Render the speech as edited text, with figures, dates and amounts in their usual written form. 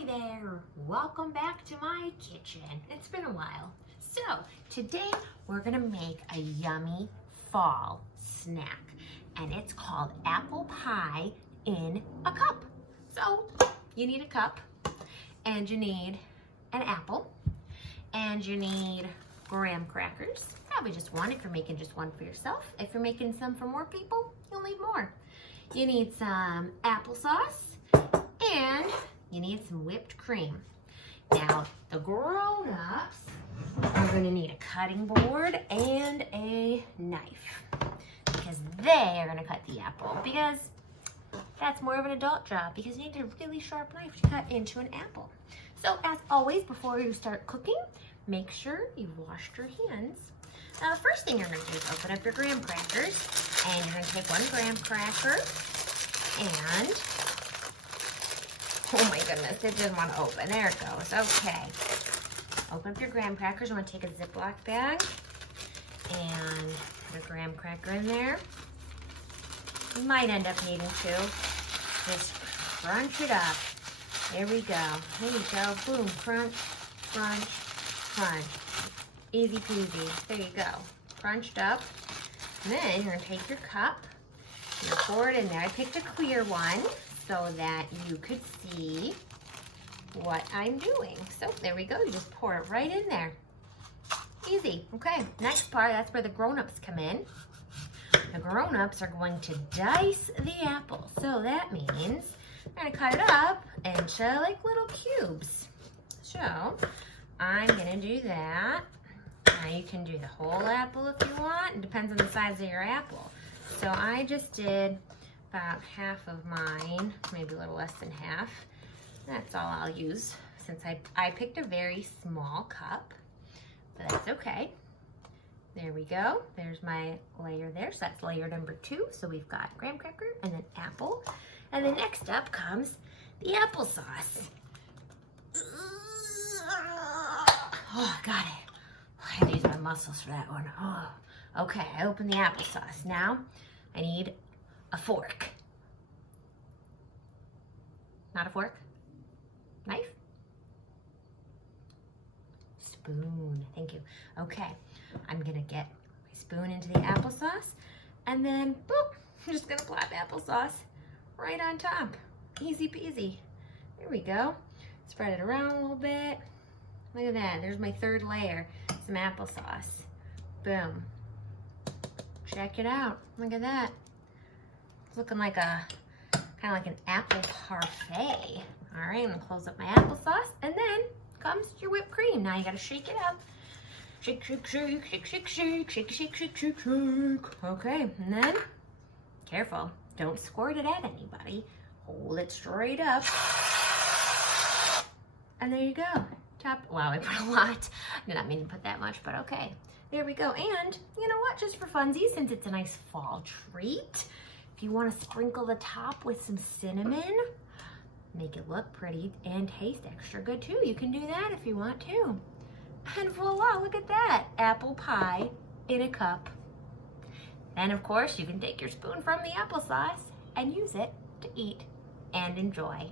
Hi there, welcome back to my kitchen. It's been a while. So today we're gonna make a yummy fall snack and it's called apple pie in a cup. So you need a cup and you need an apple and you need graham crackers. Probably just one if you're making just one for yourself. If you're making some for more people, you'll need more. You need some applesauce and you need some whipped cream. Now, the grown-ups are gonna need a cutting board and a knife because they are gonna cut the apple because that's more of an adult job because you need a really sharp knife to cut into an apple. So as always, before you start cooking, make sure you've washed your hands. Now, the first thing you're gonna do is open up your graham crackers and you're gonna take one graham cracker and oh my goodness, it didn't want to open. There it goes. Okay. Open up your graham crackers. You want to take a Ziploc bag and put a graham cracker in there. You might end up needing to. Just crunch it up. There we go. There you go. Boom. Crunch, crunch, crunch. Easy peasy. There you go. Crunched up. And then you're going to take your cup. You're going to pour it in there. I picked a clear one so that you could see what I'm doing. So there we go, you just pour it right in there. Easy. Okay, next part, that's where the grown-ups come in. The grown-ups are going to dice the apple. So that means they're gonna cut it up into like little cubes. So I'm gonna do that. Now you can do the whole apple if you want. It depends on the size of your apple. So I just did about half of mine, maybe a little less than half. That's all I'll use since I picked a very small cup, but that's okay. There we go. There's my layer there. So that's layer number 2. So we've got graham cracker and then apple. And then next up comes the applesauce. Oh, got it. I had to use my muscles for that one. Oh, okay, I opened the applesauce. Now I need a fork. Not a fork. Knife. Spoon. Thank you. Okay. I'm gonna get my spoon into the applesauce and then boop, I'm just gonna plop applesauce right on top. Easy peasy. There we go. Spread it around a little bit. Look at that. There's my third layer. Some applesauce. Boom. Check it out. Look at that. It's looking like a, kind of like an apple parfait. All right, I'm gonna close up my applesauce, and then comes your whipped cream. Now you gotta shake it up. Shake, shake, shake, shake, shake, shake, shake, shake, shake, shake, shake. Okay, and then, careful, don't squirt it at anybody. Hold it straight up. And there you go. Top, wow, I put a lot. I did not mean to put that much, but okay. There we go, and you know what, just for funsies, since it's a nice fall treat, if you want to sprinkle the top with some cinnamon, make it look pretty and taste extra good too. You can do that if you want to. And voila, look at that. Apple pie in a cup. Then of course you can take your spoon from the applesauce and use it to eat and enjoy.